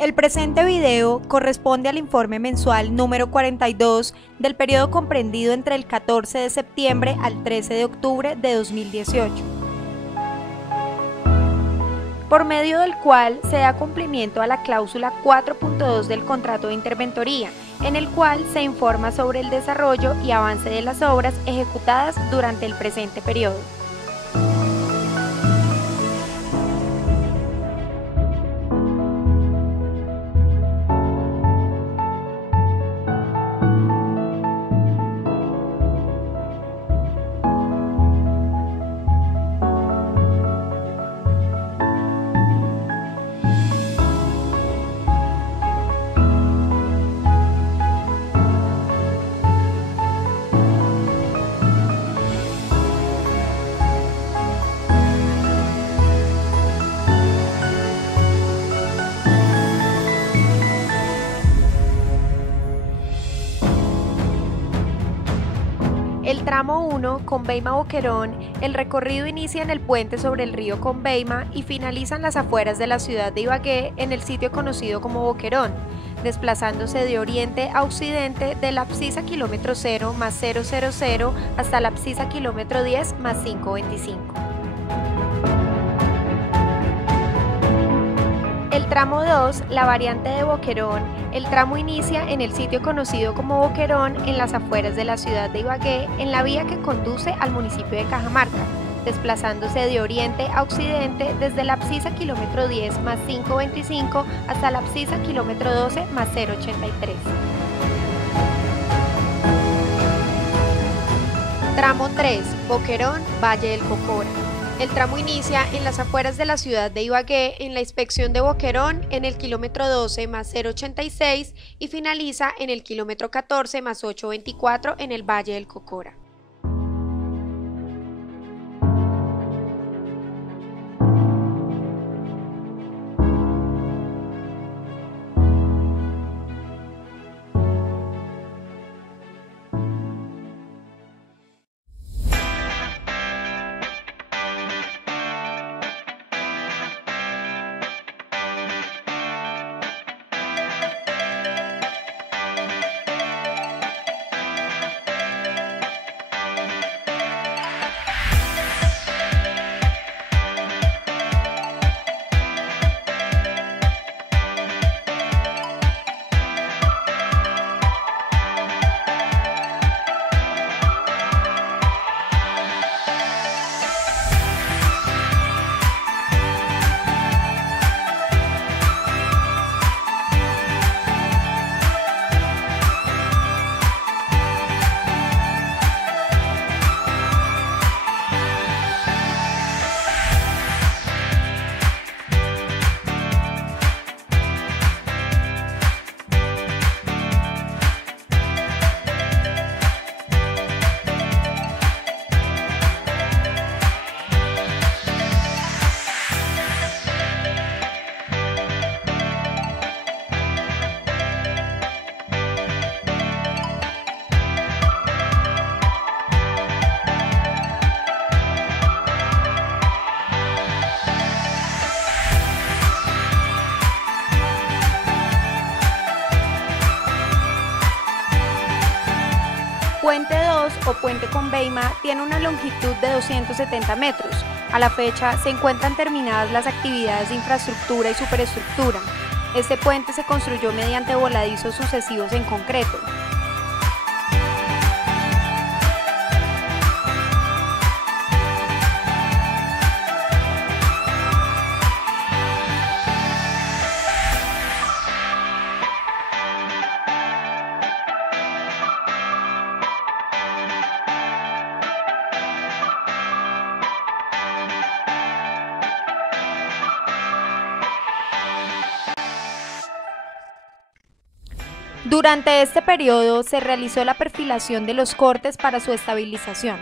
El presente video corresponde al informe mensual número 42 del periodo comprendido entre el 14 de septiembre al 13 de octubre de 2018, por medio del cual se da cumplimiento a la cláusula 4.2 del contrato de interventoría, en el cual se informa sobre el desarrollo y avance de las obras ejecutadas durante el presente periodo. El tramo 1, Conveima-Boquerón, el recorrido inicia en el puente sobre el río Conveima y finaliza en las afueras de la ciudad de Ibagué, en el sitio conocido como Boquerón, desplazándose de oriente a occidente de la abscisa kilómetro 0 más 000 hasta la abscisa kilómetro 10 más 525. El tramo 2, la variante de Boquerón, el tramo inicia en el sitio conocido como Boquerón, en las afueras de la ciudad de Ibagué, en la vía que conduce al municipio de Cajamarca, desplazándose de oriente a occidente desde la abscisa kilómetro 10 más 525 hasta la abscisa kilómetro 12 más 083. Tramo 3, Boquerón, Valle del Cocora. El tramo inicia en las afueras de la ciudad de Ibagué, en la inspección de Boquerón, en el kilómetro 12 más 086 y finaliza en el kilómetro 14 más 824 en el Valle del Cocora. Puente 2 o Puente Conveima tiene una longitud de 270 metros. A la fecha se encuentran terminadas las actividades de infraestructura y superestructura. Este puente se construyó mediante voladizos sucesivos en concreto. Durante este periodo se realizó la perfilación de los cortes para su estabilización.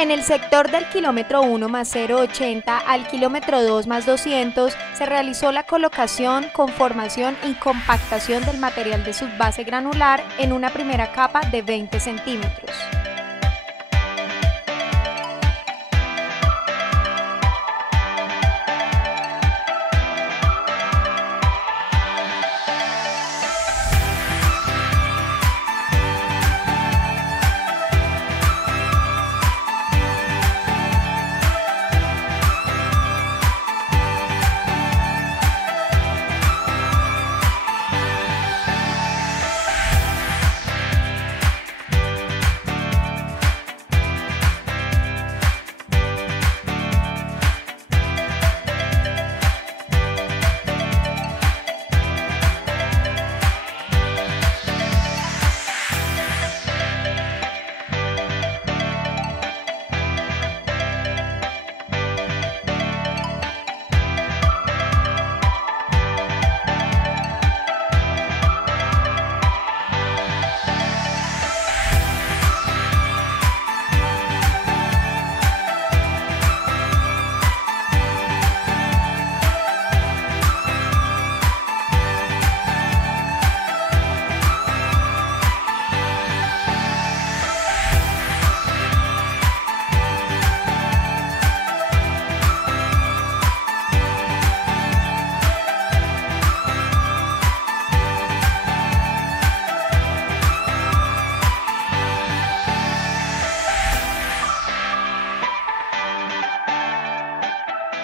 En el sector del kilómetro 1 más 0,80 al kilómetro 2 más 200 se realizó la colocación, conformación y compactación del material de subbase granular en una primera capa de 20 centímetros.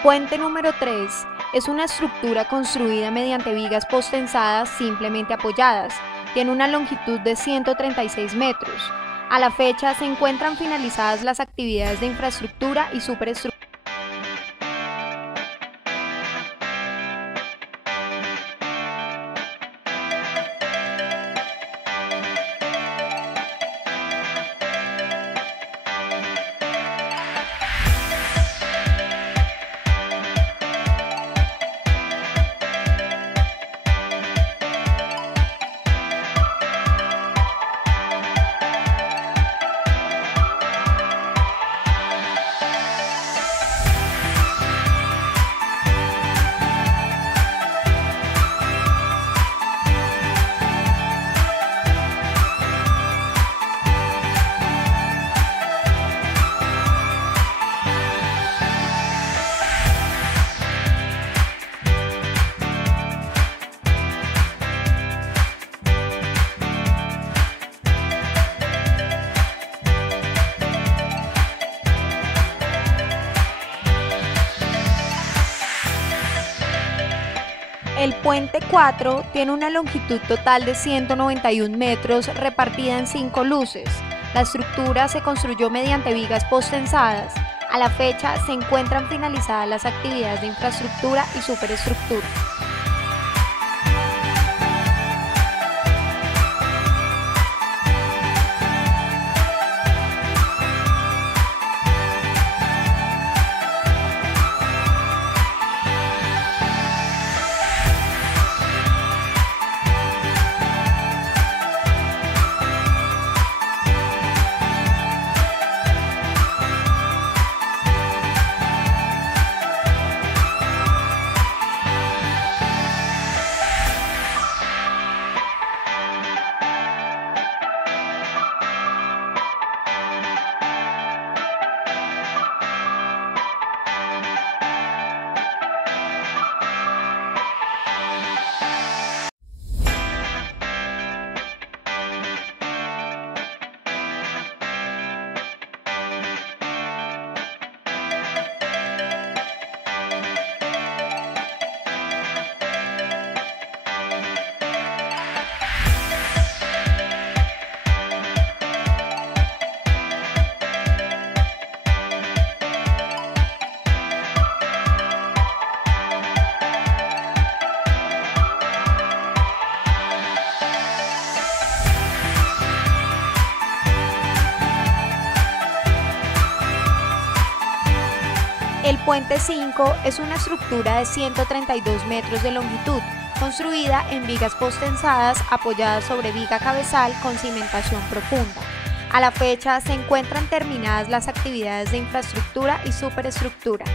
Puente número 3 es una estructura construida mediante vigas postensadas simplemente apoyadas. Tiene una longitud de 136 metros. A la fecha se encuentran finalizadas las actividades de infraestructura y superestructura. El puente 4 tiene una longitud total de 191 metros repartida en 5 luces. La estructura se construyó mediante vigas postensadas. A la fecha se encuentran finalizadas las actividades de infraestructura y superestructura. El puente 5 es una estructura de 132 metros de longitud, construida en vigas postensadas apoyadas sobre viga cabezal con cimentación profunda. A la fecha se encuentran terminadas las actividades de infraestructura y superestructura.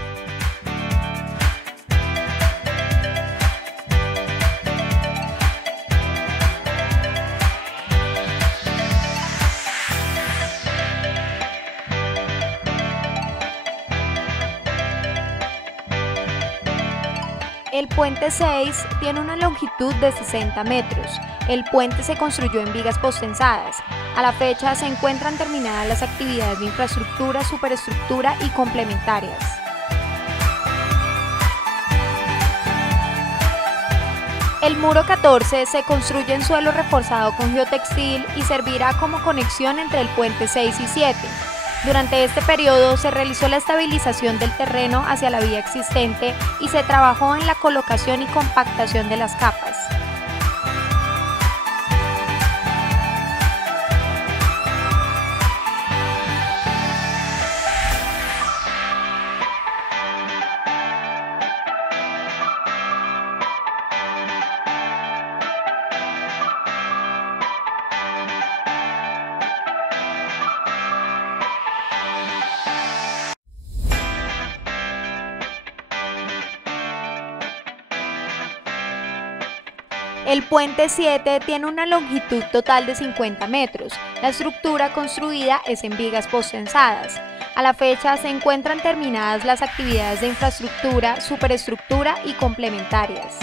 El puente 6 tiene una longitud de 60 metros. El puente se construyó en vigas postensadas. A la fecha se encuentran terminadas las actividades de infraestructura, superestructura y complementarias. El muro 14 se construye en suelo reforzado con geotextil y servirá como conexión entre el puente 6 y 7. Durante este periodo se realizó la estabilización del terreno hacia la vía existente y se trabajó en la colocación y compactación de las capas. El puente 7 tiene una longitud total de 50 metros. La estructura construida es en vigas postensadas. A la fecha se encuentran terminadas las actividades de infraestructura, superestructura y complementarias.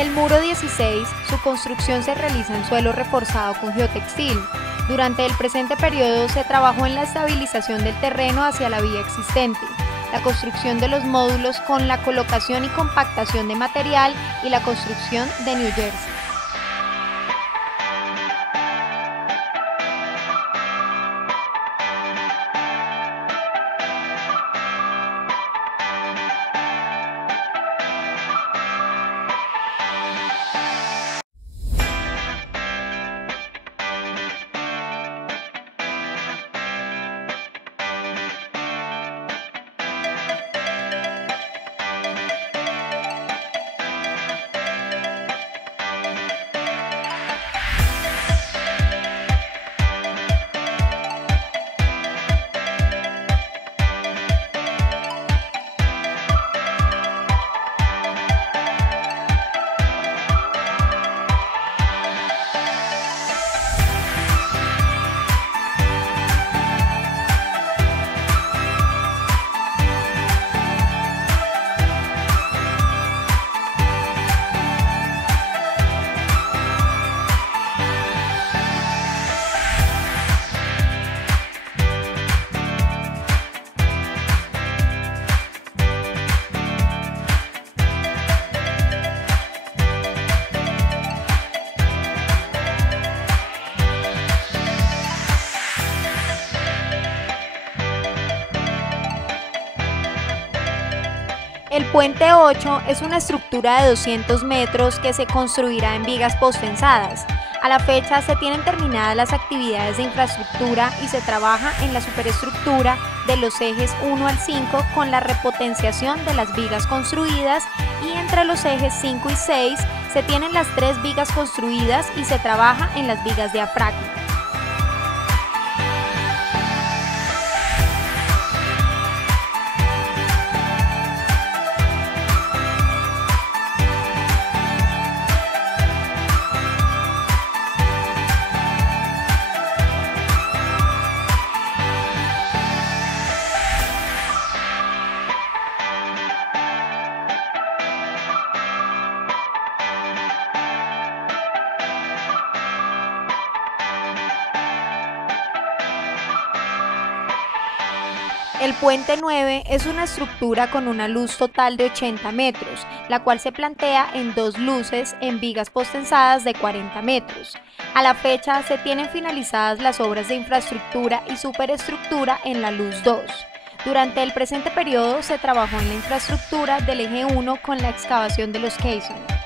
El muro 16, su construcción se realiza en suelo reforzado con geotextil. Durante el presente periodo se trabajó en la estabilización del terreno hacia la vía existente, la construcción de los módulos con la colocación y compactación de material y la construcción de New Jersey. El puente 8 es una estructura de 200 metros que se construirá en vigas postensadas. A la fecha se tienen terminadas las actividades de infraestructura y se trabaja en la superestructura de los ejes 1 al 5 con la repotenciación de las vigas construidas, y entre los ejes 5 y 6 se tienen las 3 vigas construidas y se trabaja en las vigas diafragma. El Puente 9 es una estructura con una luz total de 80 metros, la cual se plantea en dos luces en vigas postensadas de 40 metros. A la fecha se tienen finalizadas las obras de infraestructura y superestructura en la luz 2. Durante el presente periodo se trabajó en la infraestructura del eje 1 con la excavación de los caissons.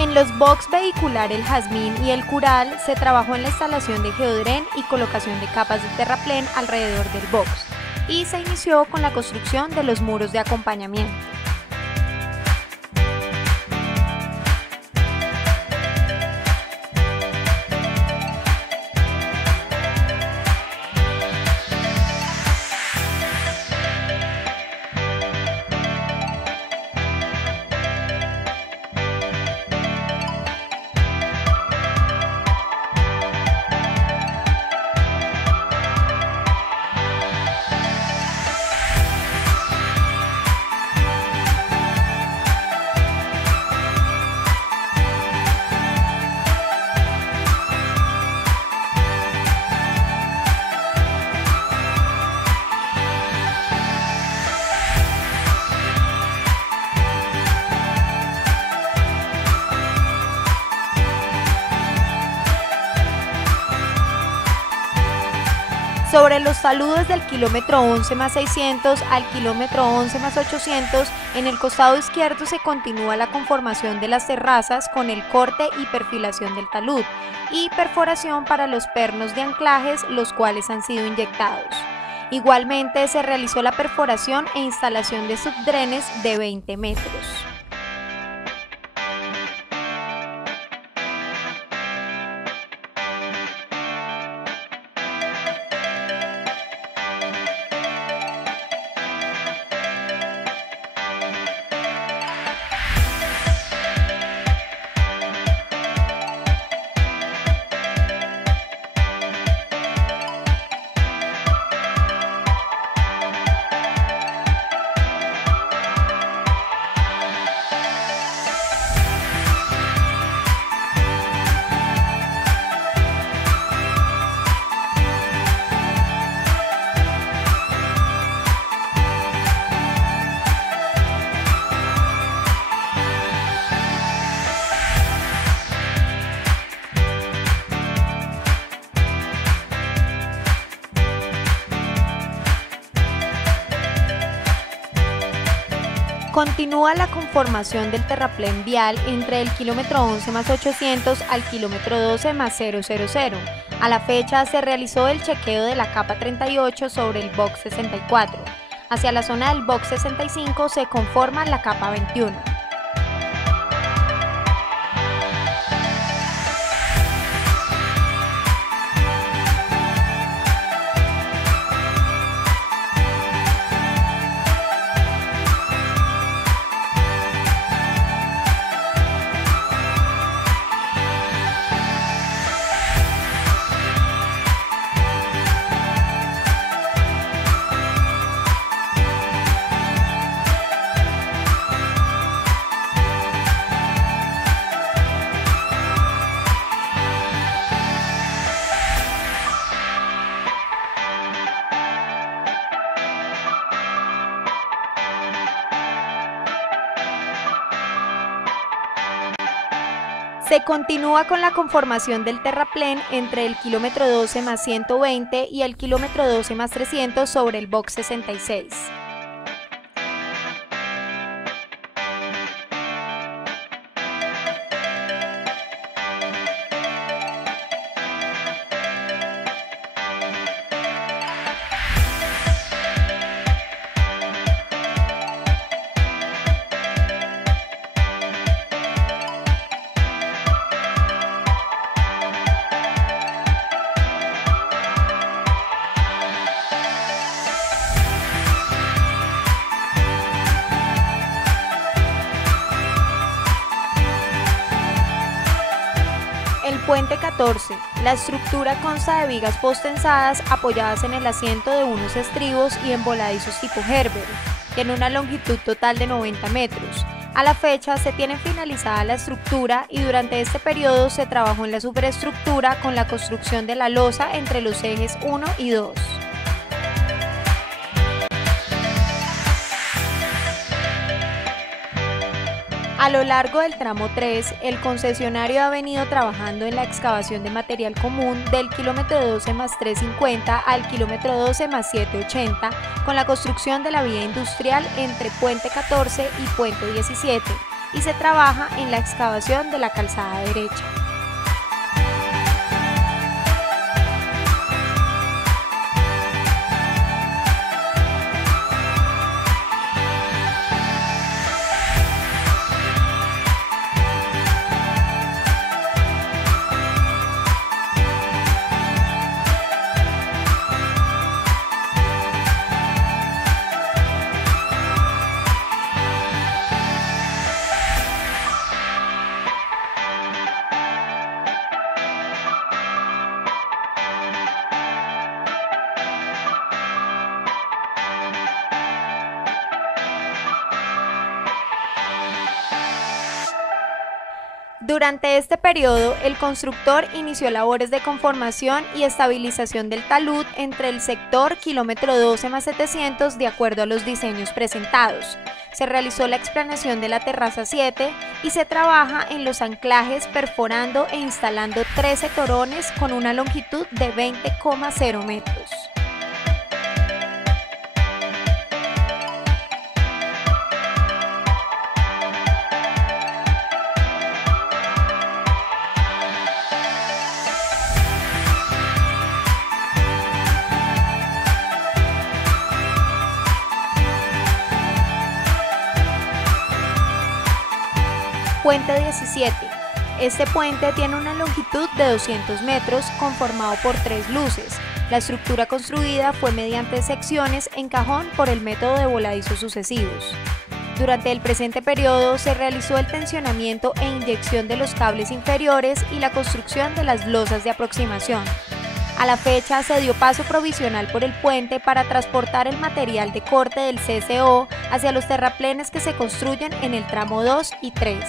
En los box vehicular El Jazmín y El Cural se trabajó en la instalación de geodrén y colocación de capas de terraplén alrededor del box, y se inició con la construcción de los muros de acompañamiento. Sobre los taludes del kilómetro 11 más 600 al kilómetro 11 más 800, en el costado izquierdo se continúa la conformación de las terrazas con el corte y perfilación del talud y perforación para los pernos de anclajes, los cuales han sido inyectados. Igualmente se realizó la perforación e instalación de subdrenes de 20 metros. Continúa la conformación del terraplén vial entre el kilómetro 11 más 800 al kilómetro 12 más 000. A la fecha se realizó el chequeo de la capa 38 sobre el box 64. Hacia la zona del box 65 se conforma la capa 21. Se continúa con la conformación del terraplén entre el kilómetro 12 más 120 y el kilómetro 12 más 300 sobre el box 66. El puente 14. La estructura consta de vigas postensadas apoyadas en el asiento de unos estribos y en voladizos tipo Herbert. Tiene una longitud total de 90 metros. A la fecha se tiene finalizada la estructura y durante este periodo se trabajó en la superestructura con la construcción de la losa entre los ejes 1 y 2. A lo largo del tramo 3, el concesionario ha venido trabajando en la excavación de material común del kilómetro 12 más 350 al kilómetro 12 más 780 con la construcción de la vía industrial entre Puente 14 y Puente 17, y se trabaja en la excavación de la calzada derecha. Durante este periodo, el constructor inició labores de conformación y estabilización del talud entre el sector kilómetro 12+700 de acuerdo a los diseños presentados. Se realizó la explanación de la terraza 7 y se trabaja en los anclajes perforando e instalando 13 torones con una longitud de 20,0 metros. Puente 17. Este puente tiene una longitud de 200 metros conformado por 3 luces. La estructura construida fue mediante secciones en cajón por el método de voladizos sucesivos. Durante el presente periodo se realizó el tensionamiento e inyección de los cables inferiores y la construcción de las losas de aproximación. A la fecha se dio paso provisional por el puente para transportar el material de corte del CCO hacia los terraplenes que se construyen en el tramo 2 y 3.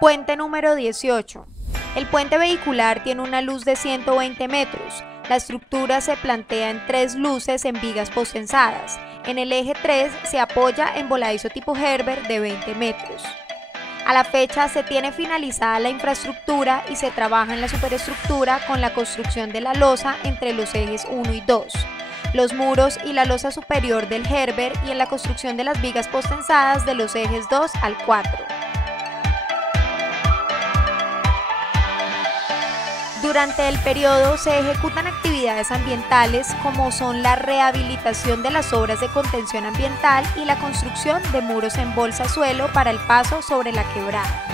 Puente número 18. El puente vehicular tiene una luz de 120 metros. La estructura se plantea en 3 luces en vigas postensadas. En el eje 3 se apoya en voladizo tipo Herbert de 20 metros. A la fecha se tiene finalizada la infraestructura y se trabaja en la superestructura con la construcción de la losa entre los ejes 1 y 2, los muros y la losa superior del Herbert y en la construcción de las vigas postensadas de los ejes 2 al 4. Durante el periodo se ejecutan actividades ambientales como son la rehabilitación de las obras de contención ambiental y la construcción de muros en bolsa suelo para el paso sobre la quebrada.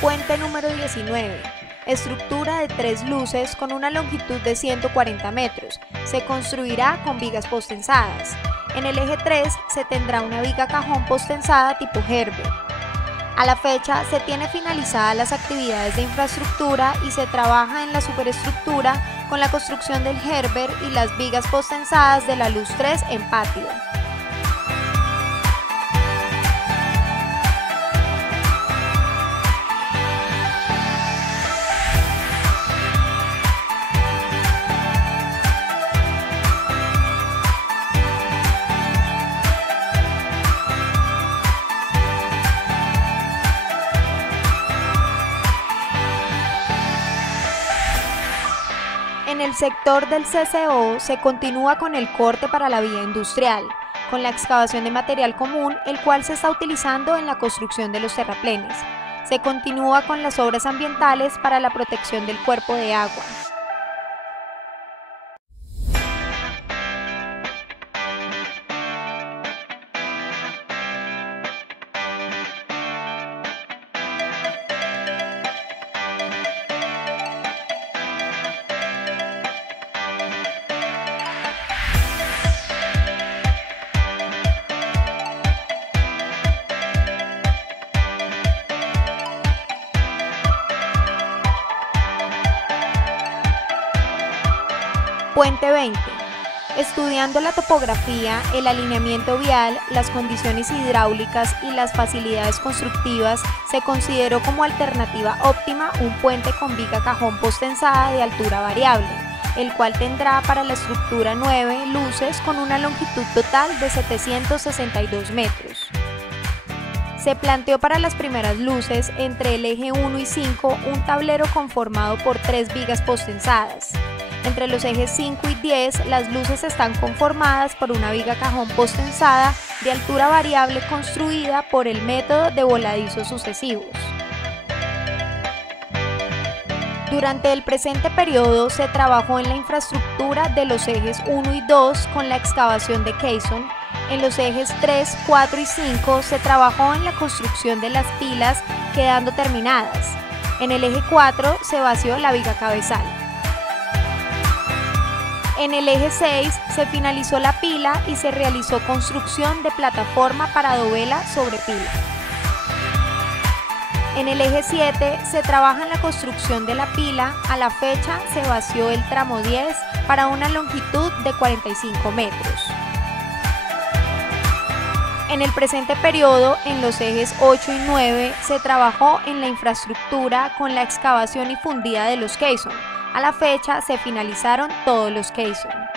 Puente número 19. Estructura de 3 luces con una longitud de 140 metros. Se construirá con vigas postensadas. En el eje 3 se tendrá una viga cajón postensada tipo Herbert. A la fecha se tiene finalizadas las actividades de infraestructura y se trabaja en la superestructura con la construcción del Herbert y las vigas postensadas de la luz 3 en patio. En el sector del CCO se continúa con el corte para la vía industrial. con la excavación de material común, el cual se está utilizando en la construcción de los terraplenes. Se continúa con las obras ambientales para la protección del cuerpo de agua. Puente 20. Estudiando la topografía, el alineamiento vial, las condiciones hidráulicas y las facilidades constructivas, se consideró como alternativa óptima un puente con viga cajón postensada de altura variable, el cual tendrá para la estructura 9 luces con una longitud total de 762 metros. Se planteó para las primeras luces entre el eje 1 y 5 un tablero conformado por 3 vigas postensadas. Entre los ejes 5 y 10, las luces están conformadas por una viga cajón postensada de altura variable construida por el método de voladizos sucesivos. Durante el presente periodo se trabajó en la infraestructura de los ejes 1 y 2 con la excavación de caisson. En los ejes 3, 4 y 5 se trabajó en la construcción de las pilas, quedando terminadas. En el eje 4 se vació la viga cabezal. En el eje 6 se finalizó la pila y se realizó construcción de plataforma para dovela sobre pila. En el eje 7 se trabaja en la construcción de la pila. A la fecha se vació el tramo 10 para una longitud de 45 metros. En el presente periodo, en los ejes 8 y 9, se trabajó en la infraestructura con la excavación y fundida de los caisson. A la fecha se finalizaron todos los caisson.